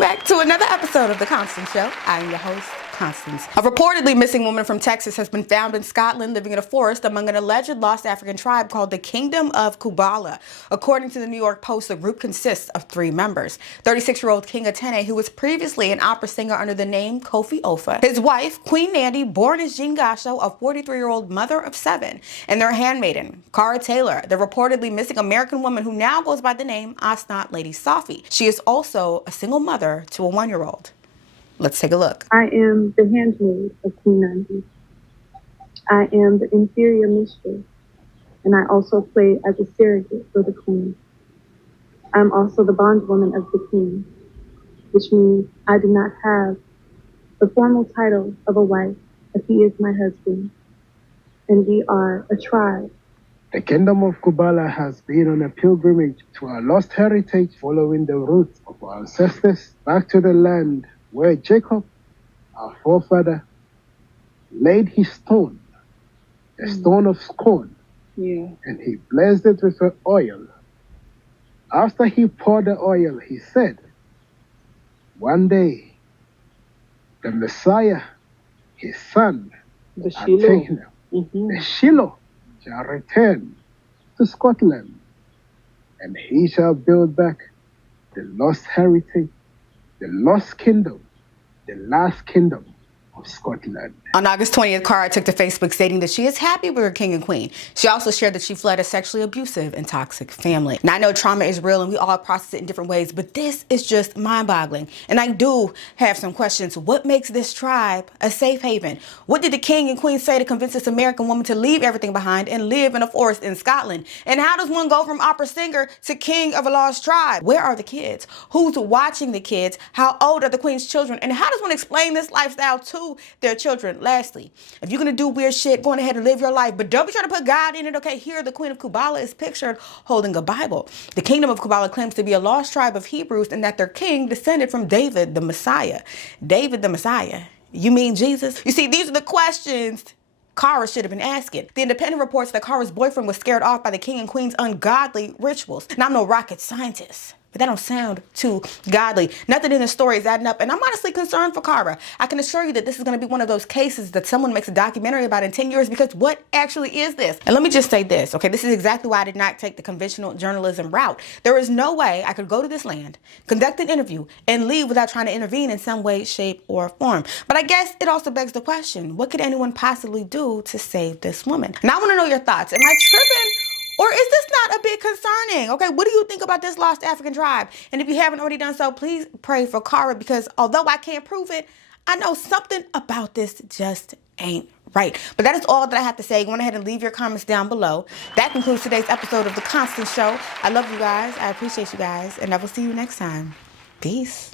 Welcome back to another episode of The Constance Show. I am your host, Constance. A reportedly missing woman from Texas has been found in Scotland living in a forest among an alleged lost African tribe called the Kingdom of Kubala. According to the New York Post, the group consists of 3 members. 36-year-old 𝐾𝐨𝐧'𝐭, who was previously an opera singer under the name Kofi Ofa, his wife, Queen Nandy, born as 𝐬𝐮𝐬𝐫𝐞, a 43-year-old mother of 7, and their handmaiden, Cara Taylor, the reportedly missing American woman who now goes by the name Asnat Lady Safi. She is also a single mother to a 1-year-old. Let's take a look. I am the handmaid of Queen Nandy. I am the inferior mistress, and I also play as a surrogate for the queen. I'm also the bondwoman of the king, which means I do not have the formal title of a wife, but he is my husband, and we are a tribe. The Kingdom of Kubala has been on a pilgrimage to our lost heritage, following the roots of our ancestors back to the land where Jacob, our forefather, laid his stone, the stone of scorn, and he blessed it with the oil. After he poured the oil, he said, one day, the Messiah, his son, the 𝐸𝐮𝐬𝐫𝐿, shall return to Scotland, and he shall build back the lost heritage, the lost kingdom, the last kingdom of Scotland. On August 20th, Cara took to Facebook stating that she is happy with her king and queen. She also shared that she fled a sexually abusive and toxic family. Now, I know trauma is real and we all process it in different ways, but this is just mind-boggling. And I do have some questions. What makes this tribe a safe haven? What did the king and queen say to convince this American woman to leave everything behind and live in a forest in Scotland? And how does one go from opera singer to king of a lost tribe? Where are the kids? Who's watching the kids? How old are the queen's children? And how does one explain this lifestyle to their children? Lastly, if you're gonna do weird shit, go on ahead and live your life, but don't be trying to put God in it, okay? Here, the Queen of Kubala is pictured holding a Bible. The Kingdom of Kubala claims to be a lost tribe of Hebrews and that their king descended from David the Messiah. David the Messiah? You mean Jesus? You see, these are the questions Cara should have been asking. The Independent reports that Cara's boyfriend was scared off by the king and queen's ungodly rituals. Now, I'm no rocket scientist, but that don't sound too godly. Nothing in the story is adding up, and I'm honestly concerned for Cara. I can assure you that this is going to be one of those cases that someone makes a documentary about in 10 years, because what actually is this? And let me just say this, okay? This is exactly why I did not take the conventional journalism route. There is no way I could go to this land, conduct an interview, and leave without trying to intervene in some way, shape, or form. But I guess it also begs the question, what could anyone possibly do to save this woman? And I want to know your thoughts. Am I tripping? Or is this not a bit concerning? Okay, what do you think about this lost African tribe? And if you haven't already done so, please pray for Cara, because although I can't prove it, I know something about this just ain't right. But that is all that I have to say. Go ahead and leave your comments down below. That concludes today's episode of The Constance Show. I love you guys. I appreciate you guys. And I will see you next time. Peace.